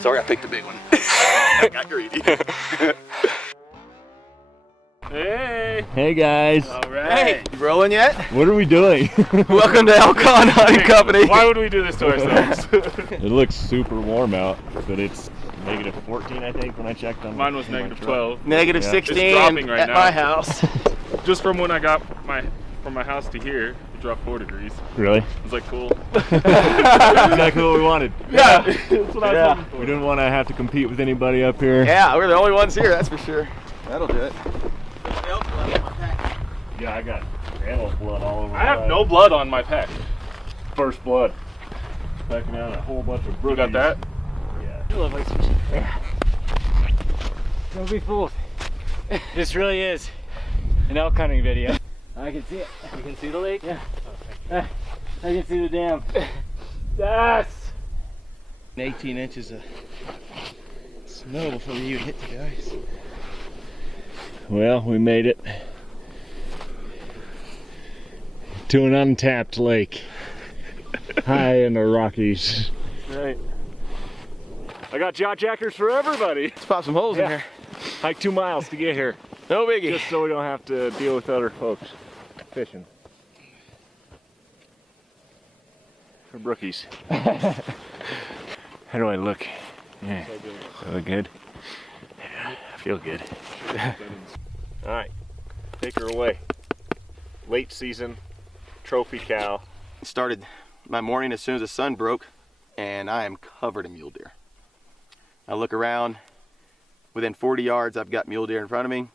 Sorry I picked a big one. I got greedy. Hey! Hey guys! Alright! Hey, you rolling yet? What are we doing? Welcome to Elk Hunting Company. Why would we do this to ourselves? It looks super warm out, but it's negative 14 I think when I checked on Mine was negative 12. Negative Yeah. 16 It's dropping right at now. my house. Just from when I got from my house to here, it dropped 4 degrees. Really? It was like cool. Exactly what we wanted. Yeah. That's what I was hoping for. We didn't want to have to compete with anybody up here. Yeah, we're the only ones here, that's for sure. That'll do it. Yeah, I got animal blood all over. I have no blood on my pack. First blood. Packing out a whole bunch of You got that? Yeah. Yeah. Don't be fooled. This really is an elk hunting video. I can see it. You can see the lake? Yeah. I can see the dam. Yes! 18 inches of snow before you hit the ice. Well, we made it to an untapped lake high in the Rockies. Right. I got jaw jackers for everybody. Let's pop some holes in here. Hike 2 miles to get here, No biggie. just so we don't have to deal with other folks fishing. For brookies. How do I look? Yeah. I look good? Yeah, I feel good. All right, take her away. Late season trophy cow. Started my morning as soon as the sun broke, and I am covered in mule deer. I look around, within 40 yards I've got mule deer in front of me,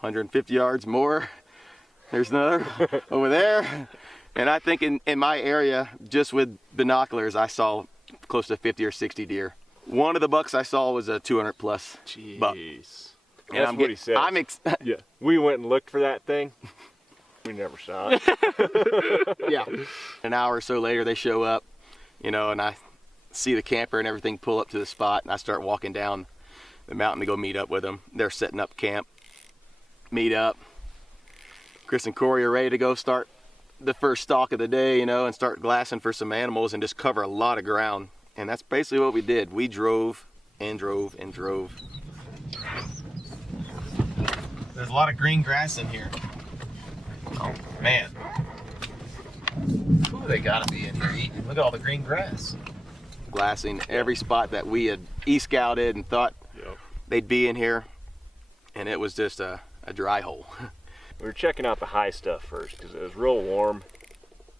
150 yards more, there's another over there, and I think in my area, just with binoculars, I saw close to 50 or 60 deer. One of the bucks I saw was a 200 plus buck. And That's what he said. Yeah, we went and looked for that thing. We never saw it. Yeah. An hour or so later they show up, you know, and I see the camper and everything pull up to the spot, and I start walking down the mountain to go meet up with them. They're setting up camp, meet up. Chris and Corey are ready to go start the first stalk of the day, you know, and start glassing for some animals and just cover a lot of ground. And that's basically what we did. We drove and drove and drove. There's a lot of green grass in here. Oh man. Ooh, they gotta be in here eating. Look at all the green grass. Glassing every spot that we had e-scouted and thought they'd be in here, and it was just a dry hole. We were checking out the high stuff first because it was real warm,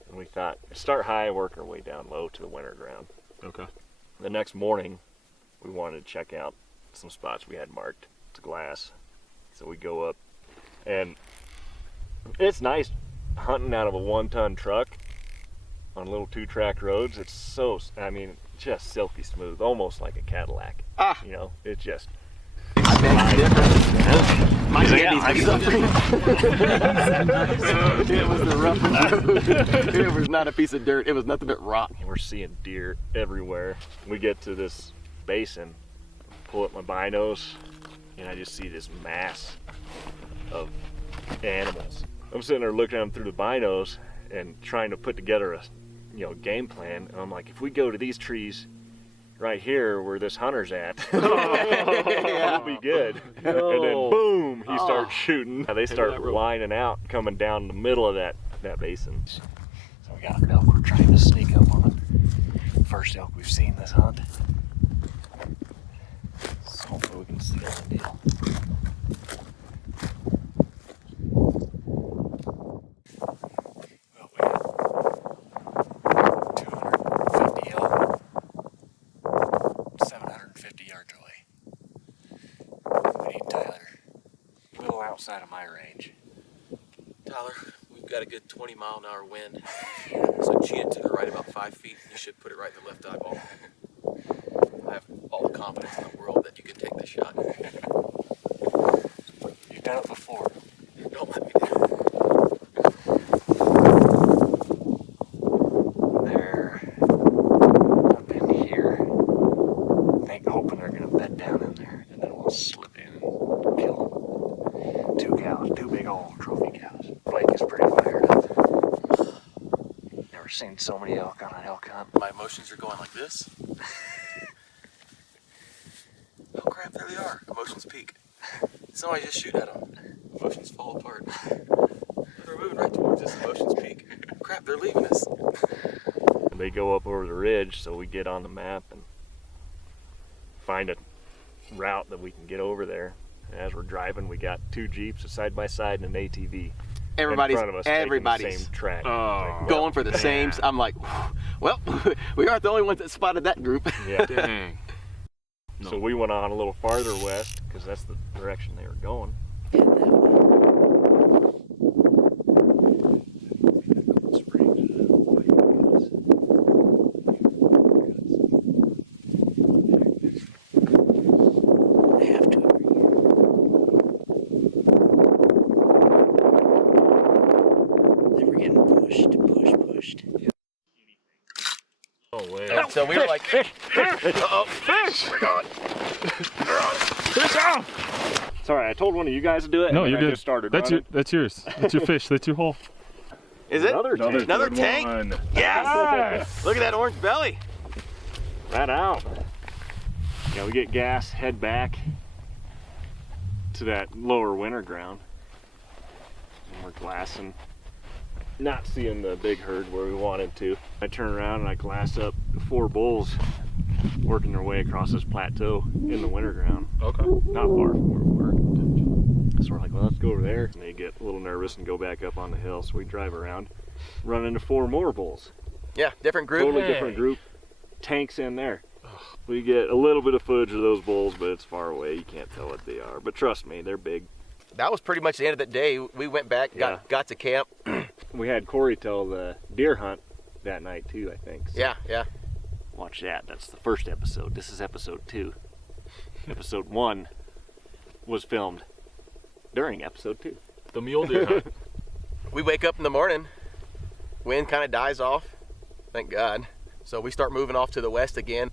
and we thought start high, work our way down low to the winter ground. Okay. The next morning, we wanted to check out some spots we had marked to glass. So we go up, and it's nice hunting out of a 1-ton truck on little 2-track roads. It's so, I mean, just silky smooth, almost like a Cadillac. Ah. You know, it just. I beg the difference. My kidneys were suffering. It was the roughest road. It was not a piece of dirt. It was nothing but rock. And we're seeing deer everywhere. We get to this basin, pull up my binos, and I just see this mass of animals. I'm sitting there looking at them through the binos and trying to put together a game plan. And I'm like, if we go to these trees right here where this hunter's at, it'll be good. No. And then boom, he starts shooting. They start lining out, coming down the middle of that basin. So we got an elk we're trying to sneak up on. First elk we've seen this hunt. So hopefully we can see the deal. Well, we had 250 elk, 750 yards away. We need Tyler. A little outside of my range. Tyler, we've got a good 20-mile-an-hour wind, so cheat it to the right about 5 feet. You should put it right in the left eyeball. I have all the confidence in the world that you can take this shot. You've done it before. Don't let me down. They're up in here. Hoping they're gonna bed down in there, and then we'll slip in and kill them. 2 cows, 2 big old trophy cows. Blake is pretty fired up. Never seen so many elk on an elk hunt. My emotions are going like this. There they are. Emotions peak. Somebody just shoot at them. Emotions fall apart. They're moving right towards us. Emotions peak. Crap, they're leaving us. They go up over the ridge, so we get on the map and find a route that we can get over there. And as we're driving, we got 2 Jeeps, a side-by-side, and an ATV. Everybody's in front of us, taking everybody's the same track. Oh. going for the same. I'm like, well, we aren't the only ones that spotted that group. Yeah. Dang. So we went on a little farther west because that's the direction they were going. Oh, wait. And so we were like, uh-oh. Fish! Fish on! Sorry, I told one of you guys to do it. No, and you're I good. just started That's running. yours. That's your fish. That's your hole. Is it? Another tank. Another tank? One. Yes! Look at that orange belly. Right out. Yeah, we get gas, head back to that lower winter ground. And we're glassing, not seeing the big herd where we wanted to. I turn around and I glass up 4 bulls working their way across this plateau in the winter ground. Okay. Not far from where we were. So we're like, well, let's go over there. And they get a little nervous and go back up on the hill. So we drive around, run into 4 more bulls. Yeah, different group. Totally different group. Tanks in there. We get a little bit of footage of those bulls, but it's far away. You can't tell what they are. But trust me, they're big. That was pretty much the end of the day. We went back, got to camp. We had Corey tell the deer hunt that night too, I think. So Yeah. watch that. That's the first episode. This is episode 2. Episode 1 was filmed during episode 2. The mule deer hunt. We wake up in the morning, wind kind of dies off, thank God. So we start moving off to the west again.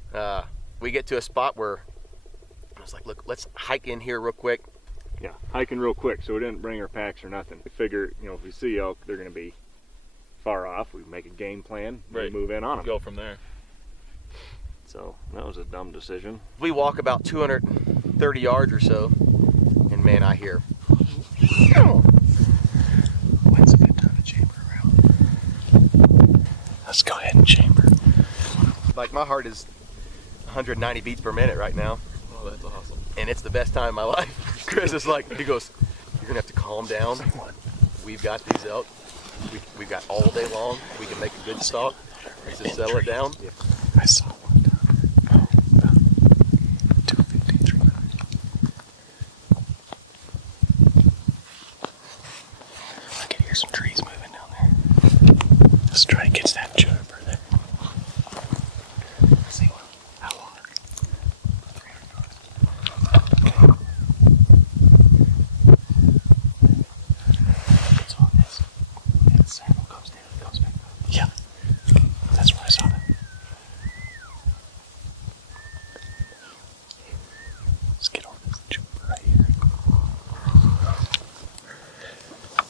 We get to a spot where I was like, look, let's hike in here real quick. Yeah, hiking real quick, so we didn't bring our packs or nothing. We figure, if we see elk, they're going to be far off. We make a game plan, Right. we move in on them. Go from there. So that was a dumb decision. We walk about 230 yards or so, and man, I hear. When's a good time to chamber around? Let's go ahead and chamber. Like my heart is 190 beats per minute right now, Oh, that's awesome. and it's the best time of my life. Chris is like, he goes, you're gonna have to calm down. We've got these elk. We've got all day long. We can make a good stalk. Let's just settle it down. I saw one time. About 250, 300. I can hear some trees moving down there. Let's try to catch that juniper there. See what? How long? 300 yards. It's on this. Yeah, the saddle goes down, it goes back up. Yeah. That's where I saw that. Let's get over this juniper right here.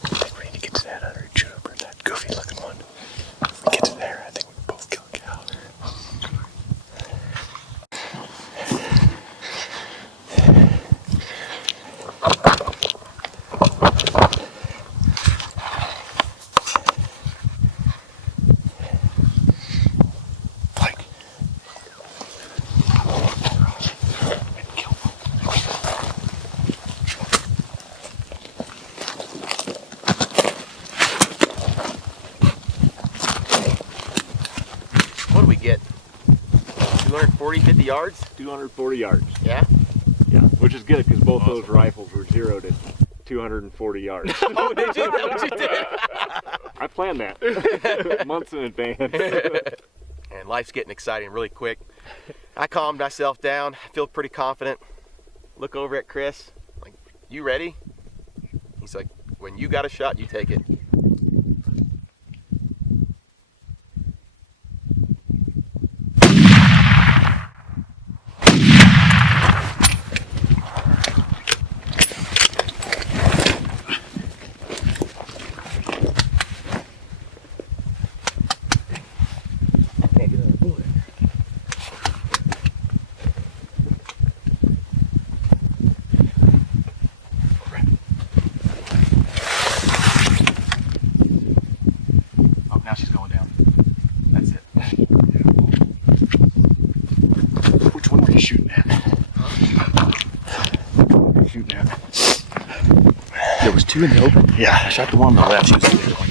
I think we need to get to that other juniper, that goofy looking one. If we get to there, I think we can both kill a cow. Like, and kill one. What do we get? 240, 50 yards? 240 yards. Yeah? Yeah, which is good because both those rifles were zeroed at 240 yards. Oh, did you? What you did? I planned that months in advance. And life's getting exciting really quick. I calmed myself down. I feel pretty confident. Look over at Chris. Like, you ready? He's like, when you got a shot, you take it. There was two in the open? Yeah. I shot the one on the left. She was the bigger one.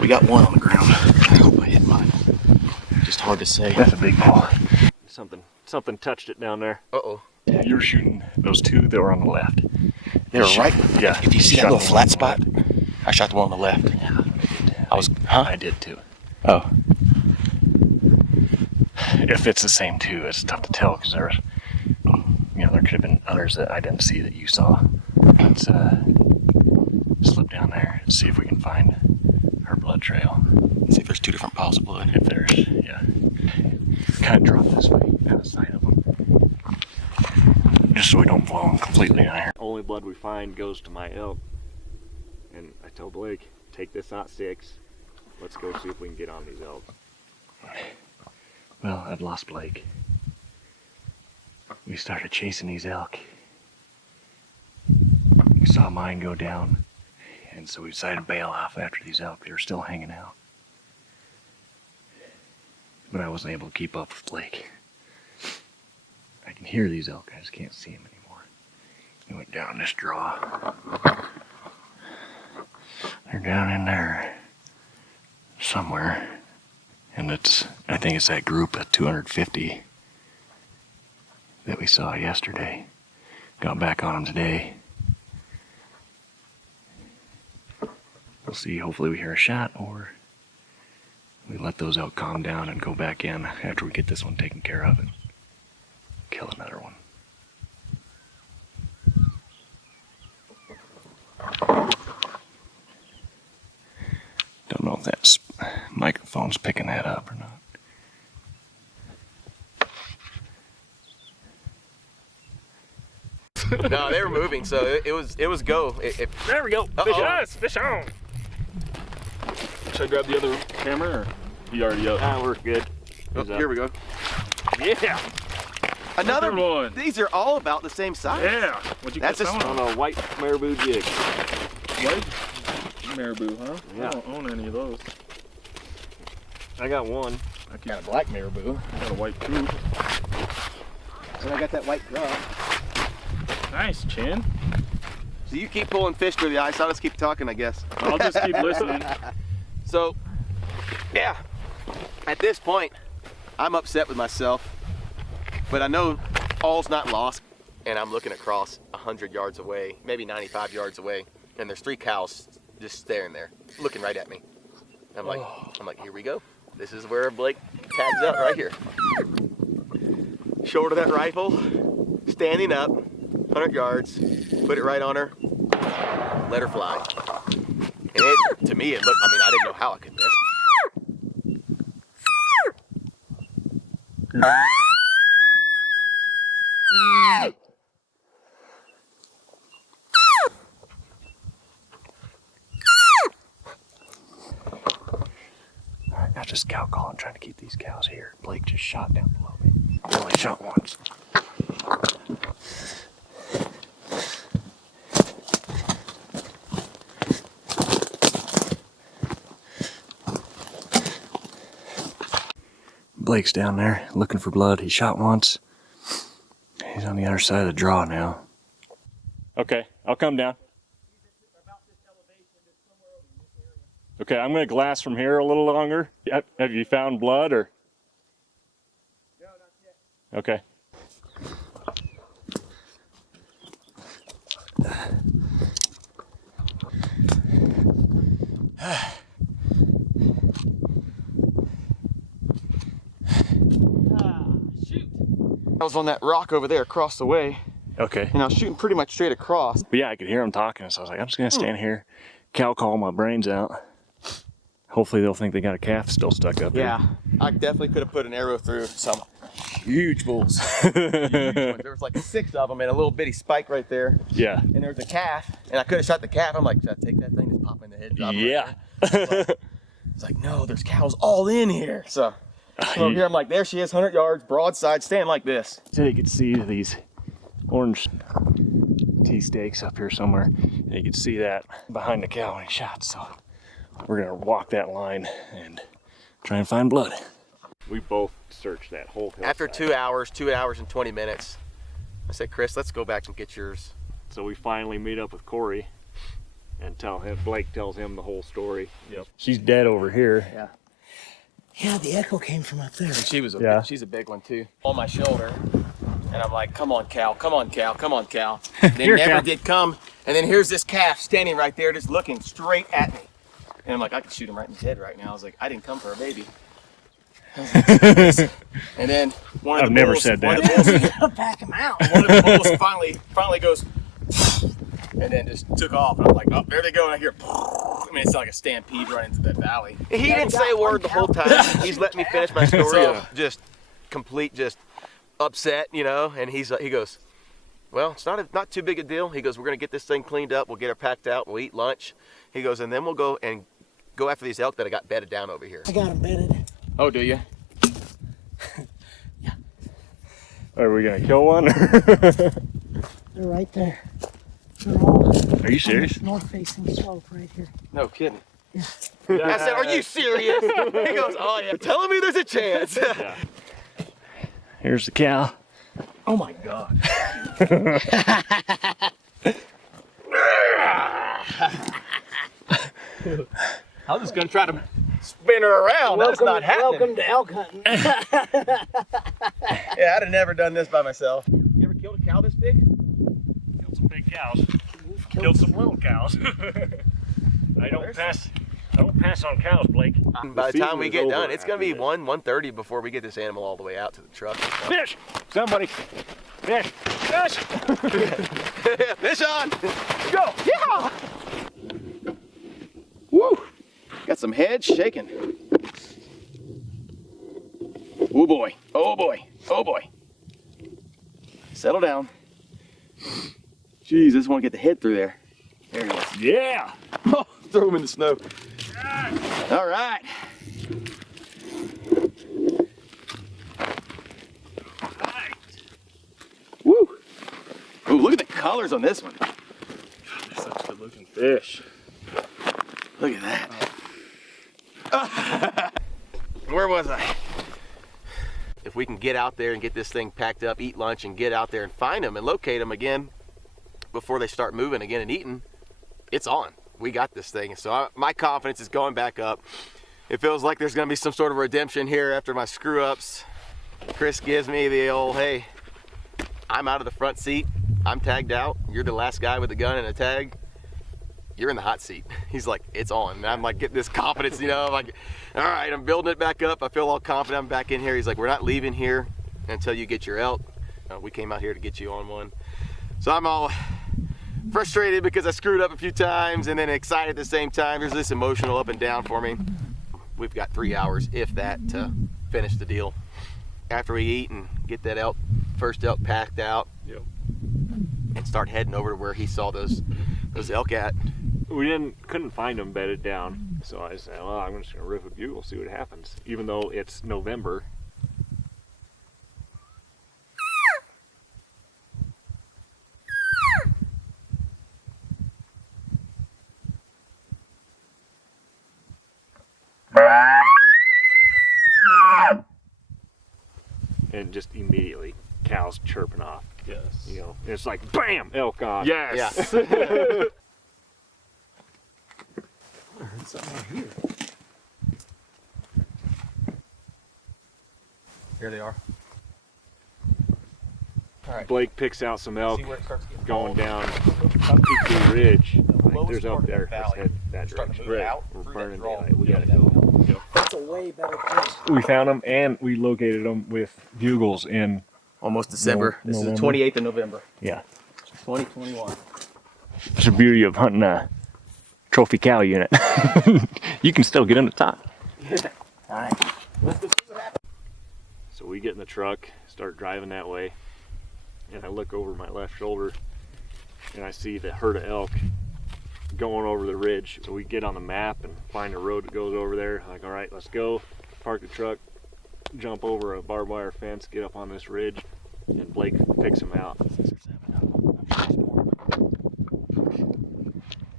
We got one on the ground. I hope I hit mine. Just hard to say. That's a big ball. Something touched it down there. Uh-oh. You're shooting those two that were on the left. They were right. Yeah. If you see that Shot little the flat one spot, I shot the one on the left. Yeah. I did too. Oh. If it's the same two, it's tough to tell because there's, there could have been others that I didn't see that you saw. Let's slip down there and see if we can find her blood trail. See if there's two different piles of blood. If there's, yeah. Kind of drop this way, out of sight of them. Just so we don't blow them completely on here. Only blood we find goes to my elk. And I tell Blake, take this .6. Let's go see if we can get on these elk. Well, I've lost Blake. We started chasing these elk. We saw mine go down, and so we decided to bail off after these elk. They were still hanging out. But I wasn't able to keep up with Blake. I can hear these elk, I just can't see them anymore. They went down this draw. They're down in there somewhere. And I think it's that group of 250 that we saw yesterday. Got back on them today. We'll see, hopefully we hear a shot or we let those elk calm down and go back in after we get this one taken care of and kill another one. Don't know if that microphone's picking that up or not. No, they were moving, so it was go. There we go. Uh-oh. Yes, fish on. Should I grab the other camera or you already up? Ah, we're good. Oh, here we go. Yeah. Another one. These are all about the same size. Yeah. What'd you That's catch a on? On a white marabou jig. White marabou, huh? Yeah. I don't own any of those. I got one. I Got a black marabou. got a white coupe. And I got that white drop. Nice, Chin. So you keep pulling fish through the ice. I'll just keep talking, I guess. I'll just keep listening. So, yeah. At this point, I'm upset with myself. But I know all's not lost. And I'm looking across 100 yards away, maybe 95 yards away. And there's 3 cows just staring there, looking right at me. I'm like, here we go. This is where Blake tags up right here. Shoulder that rifle, standing up, 100 yards, put it right on her, let her fly. And to me, it looked, I didn't know how I could miss. Alright, now just cow calling, trying to keep these cows here. Blake just shot down below me. I only shot once. Blake's down there looking for blood. He shot once. He's on the other side of the draw now. Okay, I'll come down. Okay, I'm going to glass from here a little longer. Have you found blood or? No, not yet. Okay. I was on that rock over there across the way, Okay. and I was shooting pretty much straight across. But yeah, I could hear him talking, so I was like, I'm just going to stand here, cow call my brains out. Hopefully they'll think they got a calf still stuck up Yeah, I definitely could have put an arrow through some huge bulls. there. There was like 6 of them and a little bitty spike right there. Yeah. And there was a calf, and I could have shot the calf. I'm like, should I take that thing? Just pop in the head. Drop it right Yeah. there? It's like, no, there's cows all in here. So over here, I'm like, there she is, 100 yards, broadside, stand like this. So you could see these orange tea steaks up here somewhere. And you could see that behind the cow when he shot. So we're gonna walk that line and try and find blood. We both searched that whole hillside. After 2 hours and 20 minutes, I said, Chris, let's go back and get yours. So we finally meet up with Corey and tell him, Blake tells him the whole story. Yep. She's dead over here. Yeah. Yeah, the echo came from up there. And she was Yeah. she's a big one too. On my shoulder. And I'm like, come on, Cal, come on, Cal, come on, Cal. They Here, never Cal. did come. And then here's this calf standing right there just looking straight at me. And I'm like, I could shoot him right in the head right now. I was like, I didn't come for a baby. And then one of the I've never bulls, said one that. of the bulls, Back him out. one of the bulls finally goes, and then just took off. And I'm like, oh, there they go. And I hear, I mean, it's like a stampede running through that valley. He didn't say a word the whole time. He's letting me finish my story of just upset, you know. And he goes, well, it's not too big a deal. He goes, we're gonna get this thing cleaned up. We'll get her packed out. We'll eat lunch. He goes, and then we'll go after these elk that I got bedded down over here. I got him bedded. Oh, do you? Are we gonna kill one? They're right there. They're all Are you serious? north-facing slope right here. No kidding. Yeah. I said, are you serious? He goes, oh yeah. Telling me there's a chance. Yeah. Here's the cow. Oh my God. I'm just gonna try to spin her around. That's not happening. Welcome to elk hunting. Yeah, I'd have never done this by myself. You ever killed a cow this big? Killed some big cows. Killed some little cows. I don't pass on cows, Blake. By the time we get done, it's gonna be after 1:30 before we get this animal all the way out to the truck. Fish! Somebody! Fish! Fish! Fish on! Go! Yeah! Woo! Got some heads shaking. Oh boy! Oh boy! Oh boy! Settle down. Jeez, I just want to get the head through there. There he is. Yeah! Oh, throw him in the snow. All right. Woo! Ooh, look at the colors on this one. Such good looking fish. Look at that. Where was I? If we can get out there and get this thing packed up, eat lunch, and get out there and find them and locate them again before they start moving again and eating, it's on. We got this thing. So my confidence is going back up. It feels like there's going to be some sort of redemption here after my screw ups. Chris gives me the old, hey, I'm out of the front seat. I'm tagged out. You're the last guy with a gun and a tag. You're in the hot seat. He's like, it's on. And I'm like, getting this confidence, you know, I'm like, all right, I'm building it back up. I feel all confident. I'm back in here. He's like, we're not leaving here until you get your elk. We came out here to get you on one. So I'm all frustrated because I screwed up a few times and then excited at the same time. There's this emotional up and down for me. We've got 3 hours, if that, to finish the deal. After we eat and get that first elk packed out, Yep. and start heading over to where he saw those elk at. We couldn't find them bedded down, so I said, well, I'm just gonna rip a bugle, see what happens. Even though it's November. And just immediately, cows chirping off. Yes. You know, it's like, bam, elk on. Yes. Yeah. Here they are. All right. Blake picks out some elk See where it starts getting going cold? down Peak Ridge. Like, lowest there's part up of the there. Let's valley. head that Starting to direction. move out We're through that burning draw. daylight. We gotta go. That's a way better place. We found them and we located them with bugles in. Almost December. This November. is the 28th of November, Yeah. 2021. It's the beauty of hunting a trophy cow unit. You can still get in the top. All right. Let's go see what happens. So we get in the truck, start driving that way, and I look over my left shoulder and I see the herd of elk going over the ridge. So we get on the map and find a road that goes over there. Like, all right, let's go. Park the truck, jump over a barbed wire fence, get up on this ridge, and Blake picks them out. 6 or 7 of them. I'm sure there's more.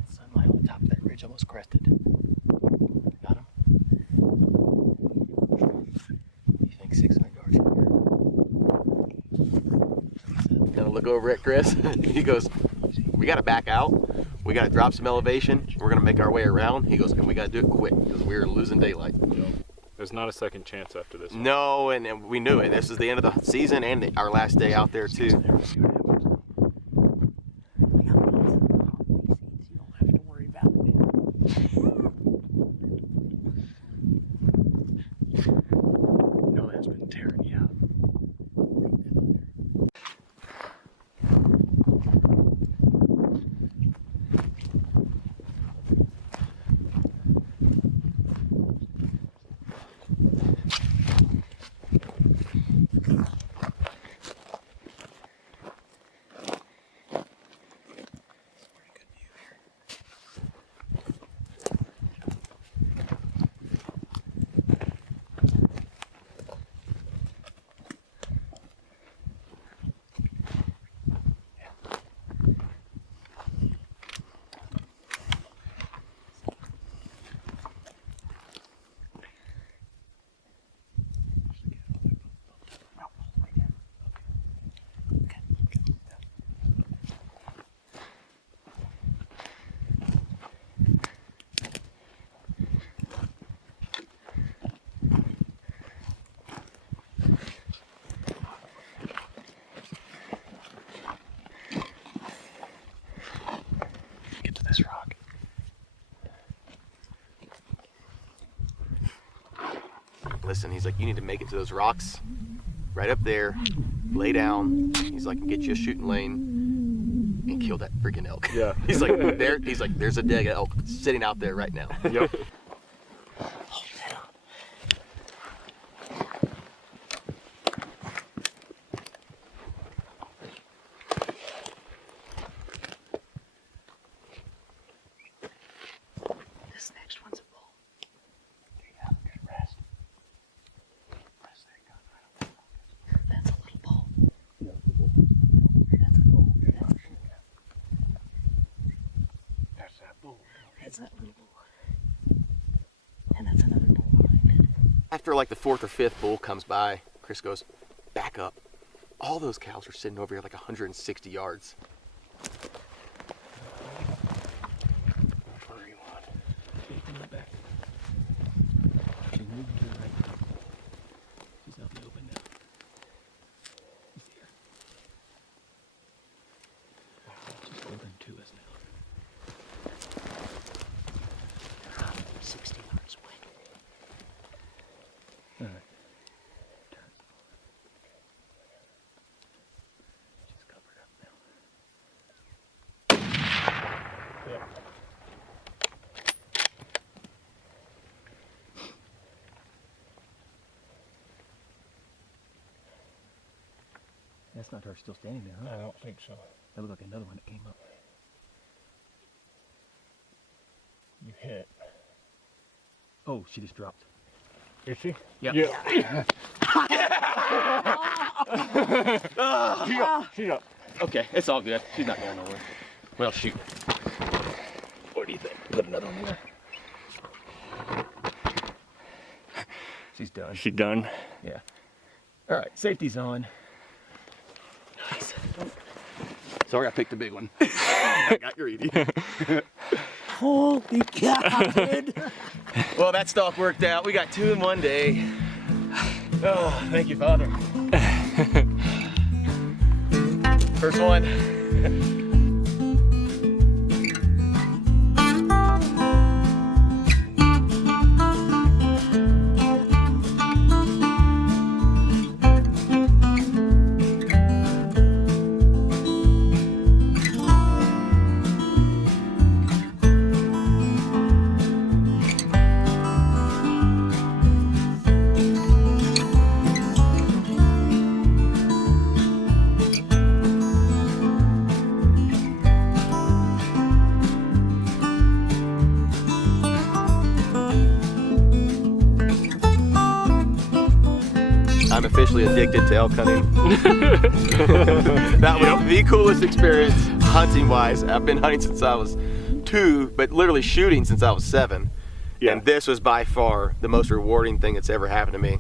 Sunlight on the top of that ridge, almost crested. Got him. over at Chris. He goes, we got to back out. We got to drop some elevation. We're going to make our way around. He goes, and we got to do it quick because we're losing daylight. There's not a second chance after this. No, and we knew it. This is the end of the season and our last day out there too. No, that's been tearing you up. Get to this rock. Listen, he's like, you need to make it to those rocks right up there, lay down. He's like, get you a shooting lane and kill that freaking elk. Yeah. He's like, there. He's like, there's a dead elk sitting out there right now. Yep. This next one's a bull. Okay, have a good rest. Rest that gun right on. That's a little bull. That's a bull. That's that bull. That's that little bull. And that's another bull behind it. After like the fourth or fifth bull comes by, Chris goes, back up. All those cows are sitting over here like 160 yards. Where you want. Back. She's moving to the right. She's out in the open now. She's here. She's holding to us now. 60 yards away. All right. She's covered up now. That's not her still standing there, huh? I don't think so. That looked like another one that came up. You hit. Oh, she just dropped. Is she? Yeah. Yeah. She's up. Okay, it's all good. She's not going nowhere. Well, shoot. What do you think? Put another one there. She's done. She done? Yeah. All right, safety's on. Sorry, I picked the big one. I got greedy. Holy cow, dude. Well, that stalk worked out. We got 2 in one day. Oh, thank you, Father. First one. I'm officially addicted to elk hunting. That was the coolest experience hunting wise. I've been hunting since I was 2, but literally shooting since I was 7. Yeah. And this was by far the most rewarding thing that's ever happened to me.